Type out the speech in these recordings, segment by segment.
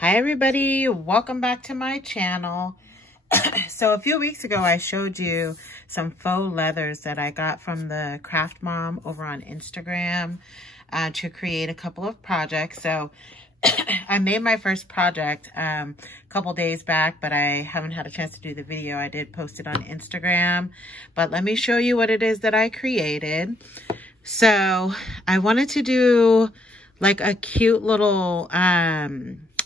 Hi everybody, welcome back to my channel. So a few weeks ago I showed you some faux leathers that I got from the Craft Mom over on Instagram to create a couple of projects. So I made my first project a couple days back, but I haven't had a chance to do the video. I did post it on Instagram, but let me show you what it is that I created. So I wanted to do like a cute little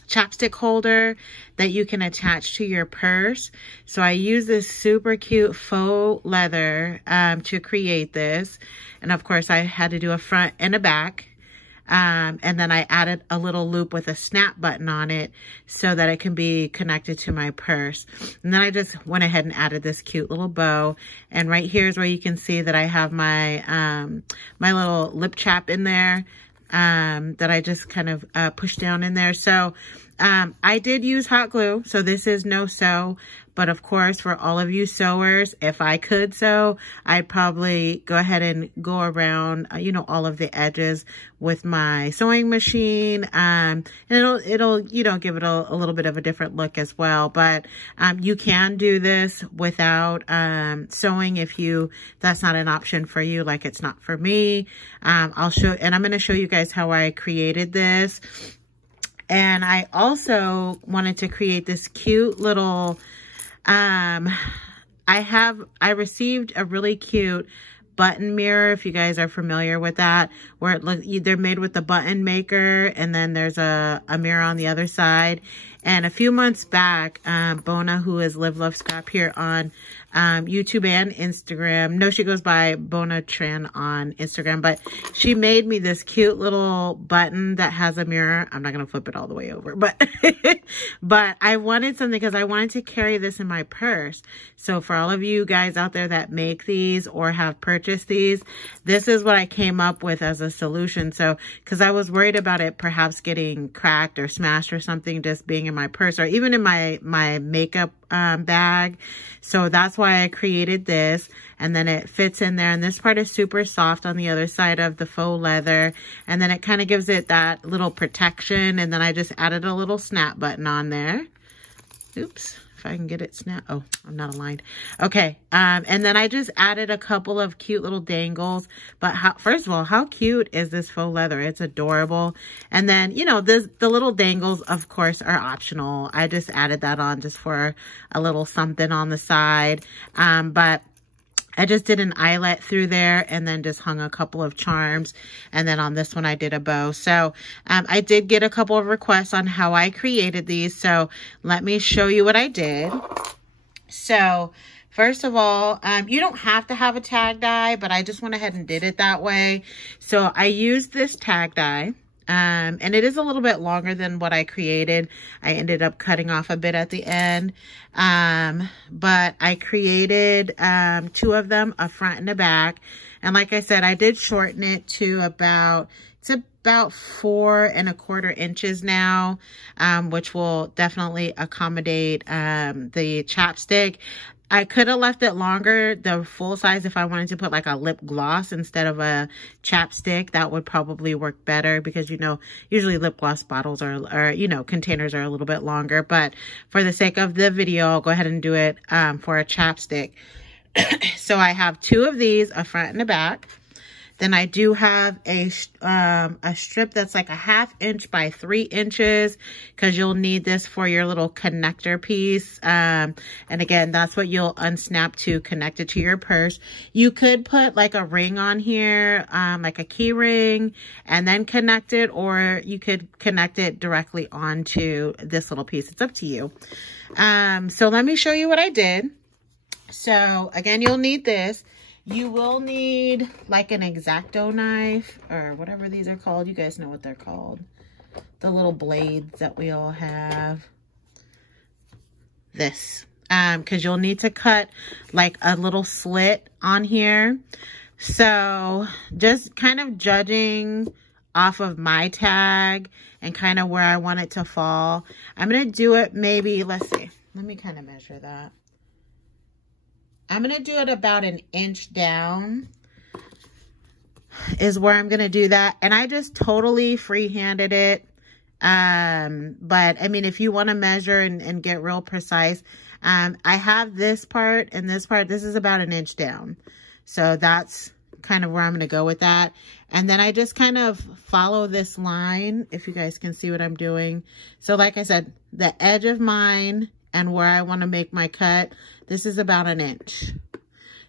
chapstick holder that you can attach to your purse. So I use this super cute faux leather to create this. And of course I had to do a front and a back. And then I added a little loop with a snap button on it so that it can be connected to my purse. And then I just went ahead and added this cute little bow. And right here is where you can see that I have my, my little lip chap in there. That I just kind of pushed down in there. So I did use hot glue, so this is no sew, but of course for all of you sewers, if I could sew, I'd probably go ahead and go around you know, all of the edges with my sewing machine, and it'll you know, give it a little bit of a different look as well. But you can do this without sewing if that's not an option for you, like it's not for me. I'll show, and I'm going to show you guys how I created this. And I also wanted to create this cute little, I received a really cute button mirror, if you guys are familiar with that, where it looks, they're made with the button maker, and then there's a mirror on the other side. And a few months back, Bona, who is Live, Love, Scrap here on YouTube and Instagram. No, she goes by Bona Tran on Instagram, but she made me this cute little button that has a mirror. I'm not going to flip it all the way over, but, but I wanted something because I wanted to carry this in my purse. So for all of you guys out there that make these or have purchased these, this is what I came up with as a solution. So, because I was worried about it perhaps getting cracked or smashed or something, just being in my purse or even in my makeup bag. So that's why I created this, and then it fits in there, and this part is super soft on the other side of the faux leather, and then it kind of gives it that little protection. And then I just added a little snap button on there. Oops, if I can get it snap. Oh, I'm not aligned. Okay. And then I just added a couple of cute little dangles. But first of all, how cute is this faux leather? It's adorable. And then, you know, the little dangles, of course, are optional. I just added that on just for a little something on the side. But I just did an eyelet through there and then just hung a couple of charms. And then on this one, I did a bow. So I did get a couple of requests on how I created these. So let me show you what I did. So first of all, you don't have to have a tag die, but I just went ahead and did it that way. So I used this tag die. And it is a little bit longer than what I created. I ended up cutting off a bit at the end. But I created, two of them, a front and a back. And like I said, I did shorten it to about 4¼ inches now, which will definitely accommodate, the chapstick. I could have left it longer, the full size, if I wanted to put like a lip gloss instead of a chapstick. That would probably work better because, you know, usually lip gloss bottles or you know, containers are a little bit longer. But for the sake of the video, I'll go ahead and do it for a chapstick. So I have two of these, a front and a back. Then I do have a strip that's like a 1/2 inch by 3 inches, because you'll need this for your little connector piece. And again, that's what you'll unsnap to connect it to your purse. You could put like a ring on here, like a key ring, and then connect it, or you could connect it directly onto this little piece. It's up to you. So let me show you what I did. So again, you'll need this. You will need like an X-Acto knife or whatever these are called. You guys know what they're called. The little blades that we all have. This. Because you'll need to cut like a little slit on here. So just kind of judging off of my tag and kind of where I want it to fall. I'm going to do it maybe, let's see. Let me kind of measure that. I'm going to do it about 1 inch down is where I'm going to do that. And I just totally free-handed it. But I mean, if you want to measure and get real precise, I have this part and this part. This is about 1 inch down. So that's kind of where I'm going to go with that. And then I just kind of follow this line, if you guys can see what I'm doing. So like I said, the edge of mine and where I want to make my cut, this is about 1 inch.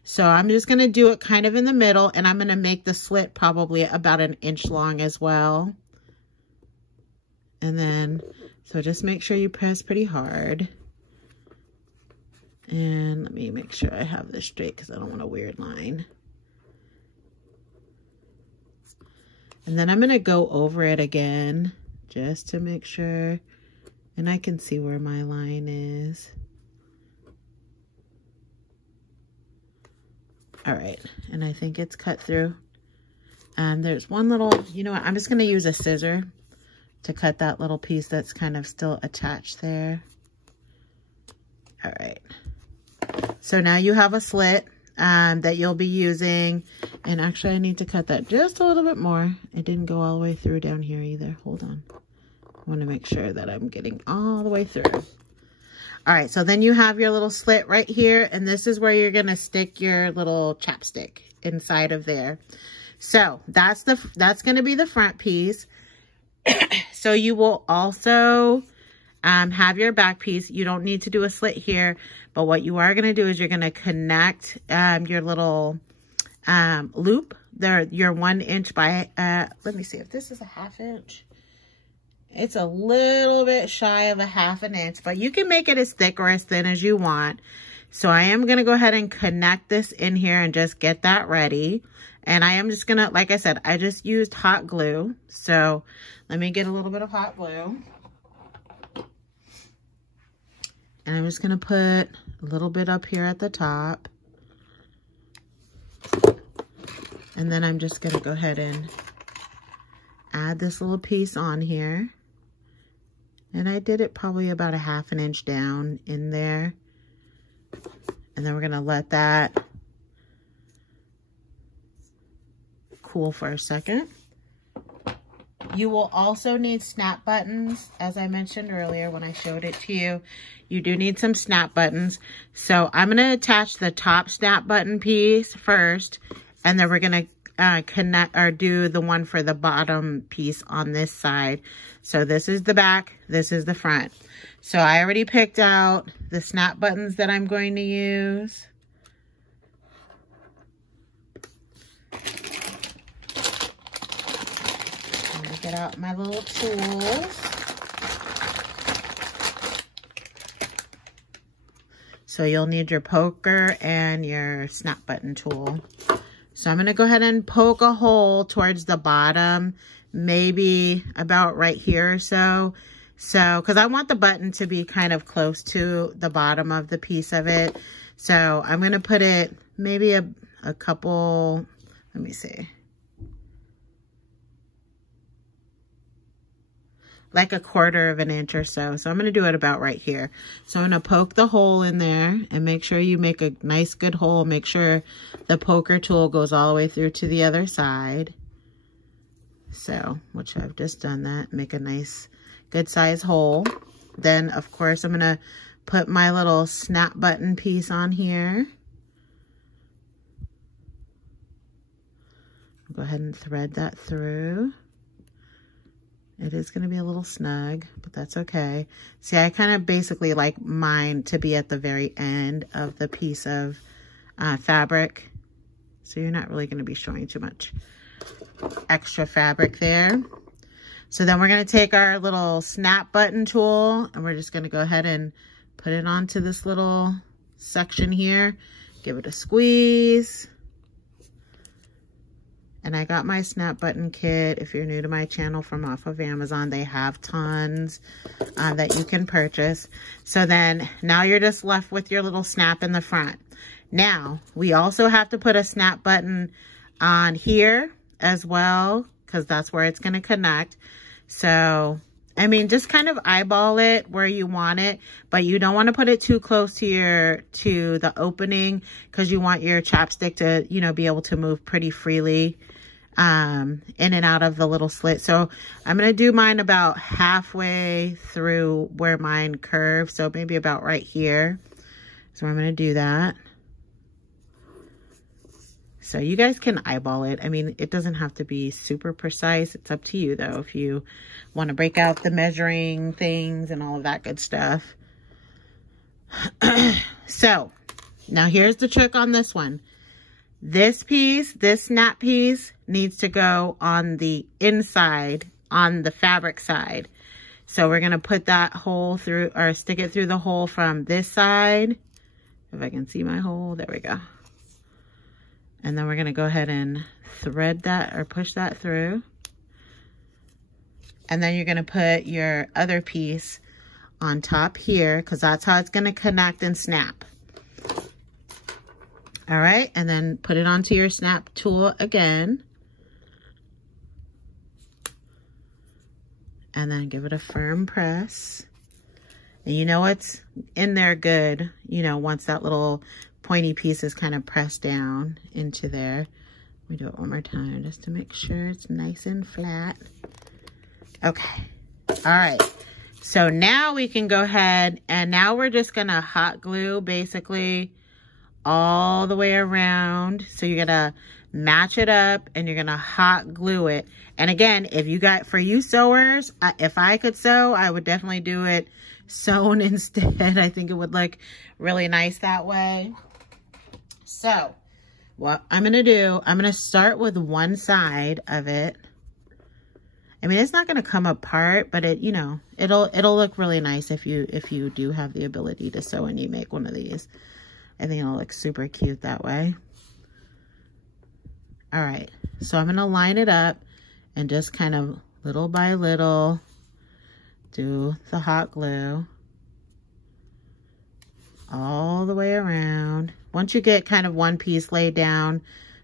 So I'm just going to do it kind of in the middle, and I'm going to make the slit probably about 1 inch long as well. And then, so just make sure you press pretty hard. And let me make sure I have this straight because I don't want a weird line. And then I'm going to go over it again just to make sure. And I can see where my line is. All right. And I think it's cut through. And there's one little, you know what? I'm just going to use a scissor to cut that little piece that's kind of still attached there. All right. So now you have a slit that you'll be using. And actually I need to cut that just a little bit more. It didn't go all the way through down here either. Hold on. I want to make sure that I'm getting all the way through. All right, so then you have your little slit right here, and this is where you're going to stick your little chapstick inside of there. So that's going to be the front piece. So you will also have your back piece. You don't need to do a slit here, but what you are going to do is you're going to connect your little loop there, your 1 inch by, let me see if this is a 1/2 inch. It's a little bit shy of a 1/2 inch, but you can make it as thick or as thin as you want. So I am going to go ahead and connect this in here and just get that ready. And I am just going to, like I said, I just used hot glue. So let me get a little bit of hot glue. And I'm just going to put a little bit up here at the top. And then I'm just going to go ahead and add this little piece on here. And I did it probably about a 1/2 inch down in there. And then we're going to let that cool for a second. You will also need snap buttons. As I mentioned earlier when I showed it to you, you do need some snap buttons. So I'm going to attach the top snap button piece first, and then we're going to connect or do the one for the bottom piece on this side. So this is the back, this is the front. So I already picked out the snap buttons that I'm going to use. I'm gonna get out my little tools. So you'll need your poker and your snap button tool. So I'm going to go ahead and poke a hole towards the bottom, maybe about right here or so. So, because I want the button to be kind of close to the bottom of the piece of it. So I'm going to put it maybe a couple, let me see. Like a 1/4 of an inch or so. So I'm going to do it about right here. So I'm going to poke the hole in there and make sure you make a nice good hole. Make sure the poker tool goes all the way through to the other side. So, which I've just done that. Make a nice good size hole. Then of course I'm going to put my little snap button piece on here. Go ahead and thread that through. It is going to be a little snug, but that's okay. See, I kind of basically like mine to be at the very end of the piece of fabric. So you're not really going to be showing too much extra fabric there. So then we're going to take our little snap button tool and we're just going to go ahead and put it onto this little section here. Give it a squeeze. And I got my snap button kit. If you're new to my channel, from off of Amazon, they have tons that you can purchase. So then now you're just left with your little snap in the front. Now we also have to put a snap button on here as well, because that's where it's going to connect. So, I mean, just kind of eyeball it where you want it, but you don't want to put it too close to the opening, because you want your chapstick to, you know, be able to move pretty freely in and out of the little slit. So I'm going to do mine about halfway through where mine curves. So maybe about right here. So I'm going to do that. So you guys can eyeball it. I mean, it doesn't have to be super precise. It's up to you though, if you want to break out the measuring things and all of that good stuff. So now here's the trick on this one. This piece, this snap piece, needs to go on the inside, on the fabric side. So we're going to put that hole through, or stick it through the hole from this side. If I can see my hole, there we go. And then we're going to go ahead and thread that or push that through. And then you're going to put your other piece on top here, because that's how it's going to connect and snap. All right, and then put it onto your snap tool again. And then give it a firm press. And you know it's in there good, you know, once that little pointy piece is kind of pressed down into there. Let me do it one more time just to make sure it's nice and flat. Okay, all right. So now we can go ahead and now we're just gonna hot glue basically all the way around. So you're gonna match it up and you're gonna hot glue it. And again, if you got, for you sewers, if I could sew, I would definitely do it sewn instead. I think it would look really nice that way. So what I'm gonna do, I'm gonna start with one side of it. I mean, it's not gonna come apart, but it, you know, it'll look really nice if you do have the ability to sew and you make one of these. I think it'll look super cute that way. All right, so I'm gonna line it up and just kind of little by little do the hot glue all the way around. Once you get kind of one piece laid down,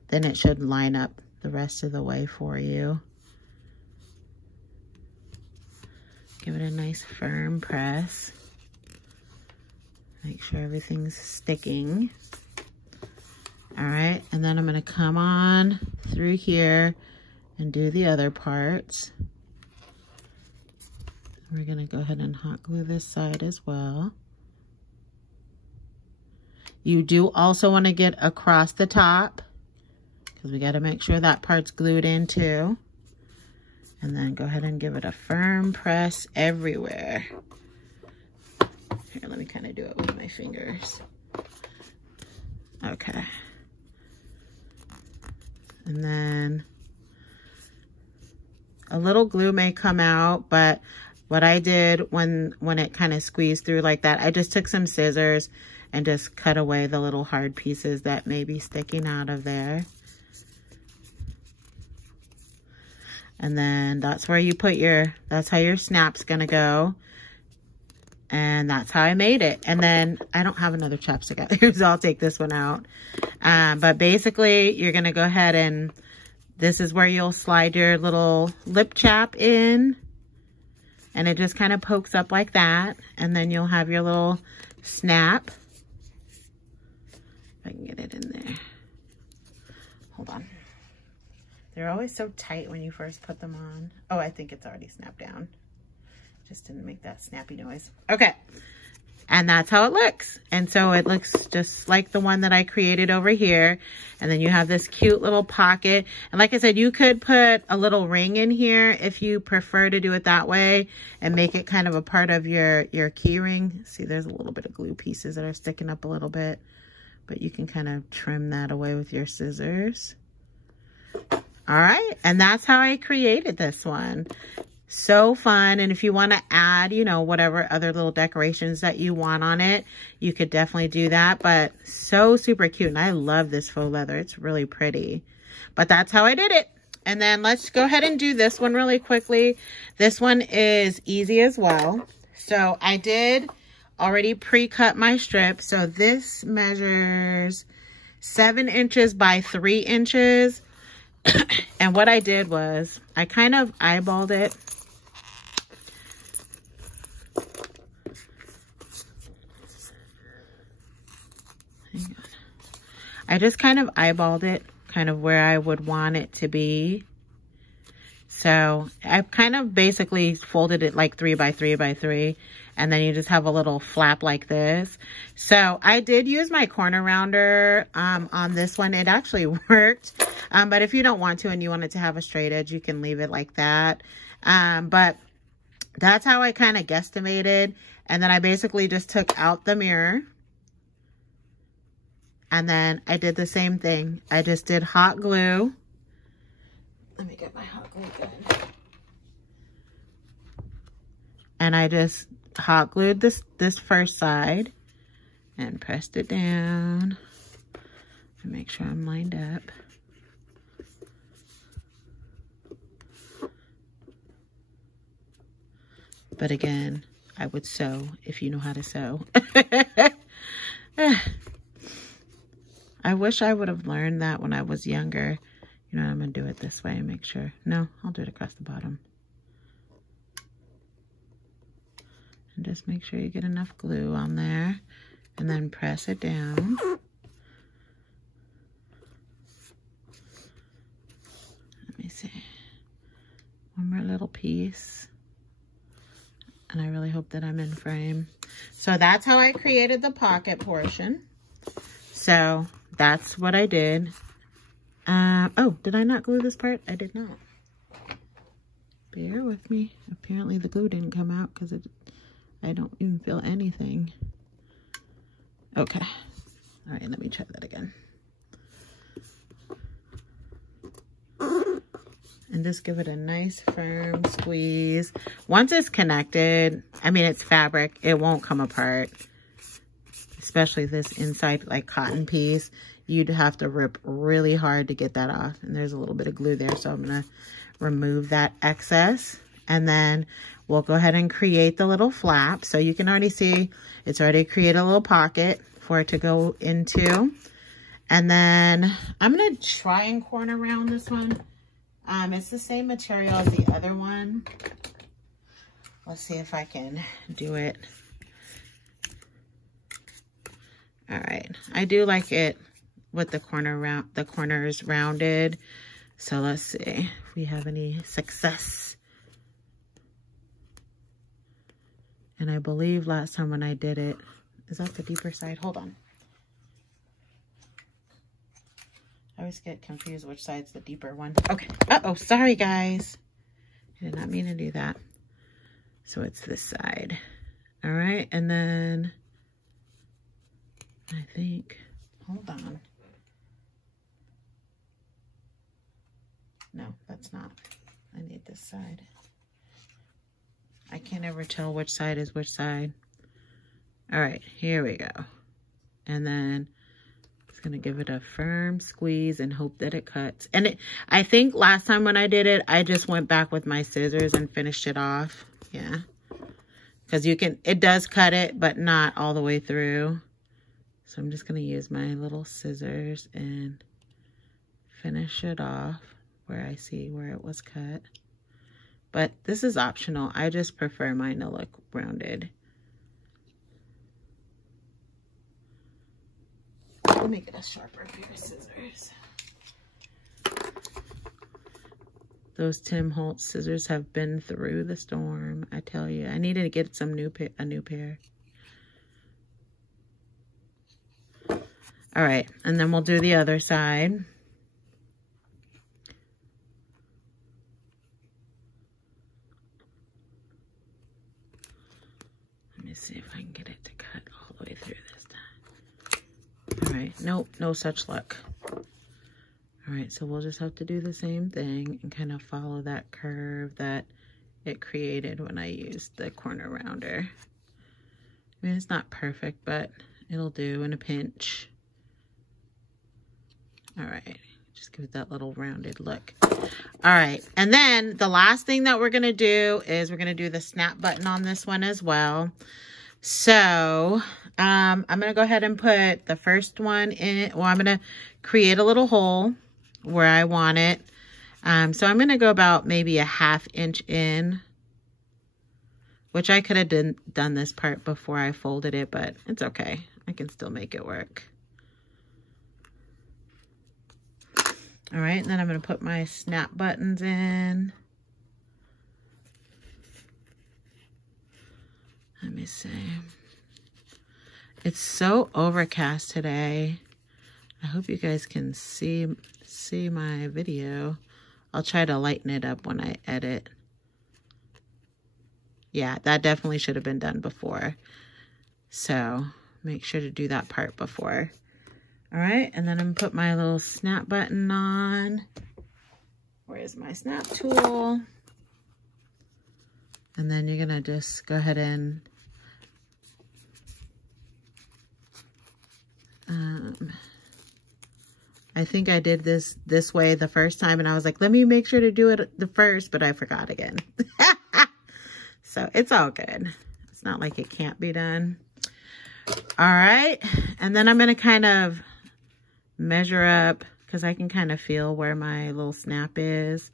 then it should line up the rest of the way for you. Give it a nice firm press. Make sure everything's sticking. All right, and then I'm gonna come on through here and do the other parts. We're gonna go ahead and hot glue this side as well. You do also wanna get across the top because we gotta make sure that part's glued in too. And then go ahead and give it a firm press everywhere. Here, let me kind of do it with my fingers. Okay. And then a little glue may come out, but what I did when it kind of squeezed through like that, I just took some scissors and just cut away the little hard pieces that may be sticking out of there. And then that's where you put your, that's how your snap's gonna go. And that's how I made it. And then I don't have another chapstick out here, so I'll take this one out. But basically you're gonna go ahead and this is where you'll slide your little lip chap in. And it just kind of pokes up like that. And then you'll have your little snap. If I can get it in there. Hold on. They're always so tight when you first put them on. Oh, I think it's already snapped down. Just didn't make that snappy noise. Okay. And that's how it looks. And so it looks just like the one that I created over here. And then you have this cute little pocket. And like I said, you could put a little ring in here if you prefer to do it that way and make it kind of a part of your key ring. See, there's a little bit of glue pieces that are sticking up a little bit, but you can kind of trim that away with your scissors. All right. And that's how I created this one. So fun. And if you want to add, you know, whatever other little decorations that you want on it, you could definitely do that. But so super cute. And I love this faux leather. It's really pretty. But that's how I did it. And then let's go ahead and do this one really quickly. This one is easy as well. So I did already pre-cut my strip. So this measures 7 inches by 3 inches. And what I did was I kind of eyeballed it. Hang on. I just kind of eyeballed it kind of where I would want it to be. So I kind of basically folded it like 3 by 3 by 3, and then you just have a little flap like this. So I did use my corner rounder on this one. It actually worked, but if you don't want to and you want it to have a straight edge, you can leave it like that. But that's how I kind of guesstimated. And then I basically just took out the mirror. And then I did the same thing. I just did hot glue. Let me get my hot glue gun. And I just hot glued this first side and pressed it down to make sure I'm lined up. But again, I would sew if you know how to sew. I wish I would have learned that when I was younger. You know, I'm going to do it this way and make sure. No, I'll do it across the bottom. And just make sure you get enough glue on there. And then press it down. Let me see. One more little piece. And I really hope that I'm in frame. So that's how I created the pocket portion. So that's what I did. Oh, did I not glue this part? I did not. Bear with me. Apparently the glue didn't come out because I don't even feel anything. Okay. All right, let me try that again. And just give it a nice firm squeeze. Once it's connected, I mean, it's fabric, it won't come apart. Especially this inside like cotton piece. You'd have to rip really hard to get that off. And there's a little bit of glue there, so I'm gonna remove that excess. And then we'll go ahead and create the little flap. So you can already see it's already created a little pocket for it to go into. And then I'm gonna try and corner round this one. It's the same material as the other one. Let's see if I can do it. All right, I do like it with the corners rounded. So let's see if we have any success. And I believe last time when I did it, is that the deeper side? Hold on. I always get confused which side's the deeper one. Okay. Uh-oh, sorry guys. I did not mean to do that. So it's this side. All right, and then I think, hold on. No, that's not. I need this side. I can't ever tell which side is which side. All right, here we go. And then it's gonna give it a firm squeeze and hope that it cuts. And I think last time when I did it, I just went back with my scissors and finished it off. Yeah, because it does cut it, but not all the way through. So I'm just gonna use my little scissors and finish it off where I see where it was cut. But this is optional. I just prefer mine to look rounded. Let me get a sharper pair of scissors. Those Tim Holtz scissors have been through the storm. I tell you, I needed to get a new pair. All right, and then we'll do the other side. Let me see if I can get it to cut all the way through this time. All right, nope, no such luck. All right, so we'll just have to do the same thing and kind of follow that curve that it created when I used the corner rounder. I mean, it's not perfect, but it'll do in a pinch. All right, just give it that little rounded look. All right, and then the last thing that we're gonna do is we're gonna do the snap button on this one as well. So I'm gonna go ahead and put the first one in. Well, I'm gonna create a little hole where I want it. So I'm gonna go about maybe a 1/2 inch in, which I could have done this part before I folded it, but it's okay. I can still make it work. All right, and then I'm going to put my snap buttons in. Let me see. It's so overcast today. I hope you guys can see my video. I'll try to lighten it up when I edit. Yeah, that definitely should have been done before. So make sure to do that part before. All right, and then I'm gonna put my little snap button on. Where's my snap tool? And then you're gonna just go ahead and I think I did this way the first time, and I was like, let me make sure to do it the first, but I forgot again. So it's all good. It's not like it can't be done. All right, and then I'm gonna kind of measure up because I can kind of feel where my little snap is.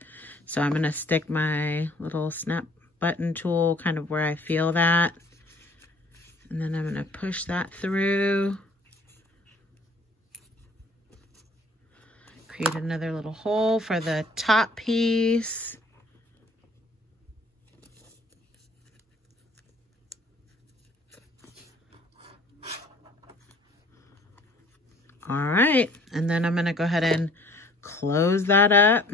So I'm gonna stick my little snap button tool kind of where I feel that. And then I'm gonna push that through. Create another little hole for the top piece. All right, and then I'm gonna go ahead and close that up.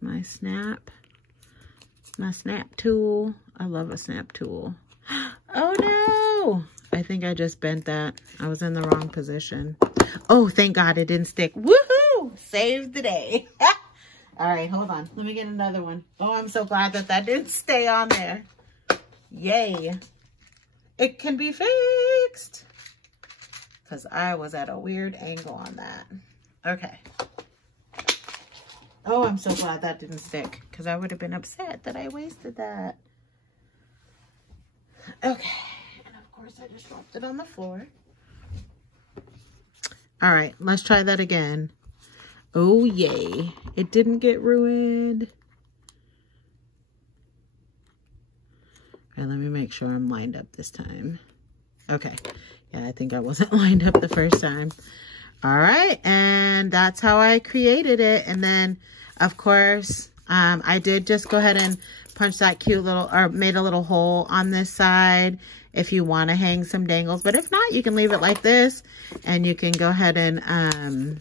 My snap tool. I love a snap tool. Oh no! I think I just bent that. I was in the wrong position. Oh, thank God it didn't stick. Woohoo! Saved the day. All right, hold on. Let me get another one. Oh, I'm so glad that didn't stay on there. Yay. It can be fixed. Because I was at a weird angle on that. Okay. Oh, I'm so glad that didn't stick. Because I would have been upset that I wasted that. Okay. Of course, I just dropped it on the floor. All right, let's try that again. Oh, yay. It didn't get ruined. All right, let me make sure I'm lined up this time. Okay. Yeah, I think I wasn't lined up the first time. All right, and that's how I created it. And then, of course, I did just go ahead and punch that cute little, or made a little hole on this side if you want to hang some dangles. But if not, you can leave it like this, and you can go ahead and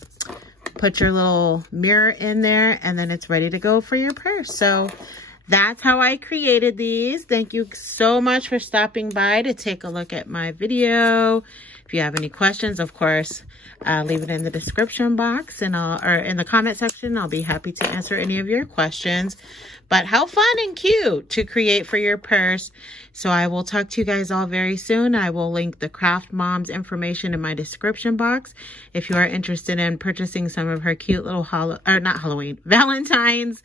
put your little mirror in there, and then it's ready to go for your purse. So that's how I created these. Thank you so much for stopping by to take a look at my video. If you have any questions, of course, leave it in the description box and or in the comment section. I'll be happy to answer any of your questions. But how fun and cute to create for your purse. So I will talk to you guys all very soon. I will link the Thecraftmom's information in my description box if you are interested in purchasing some of her cute little Valentine's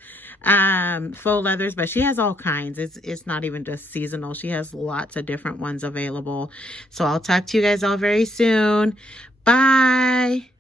faux leathers. But she has all kinds. It's not even just seasonal. She has lots of different ones available. So I'll talk to you guys all very soon. Bye.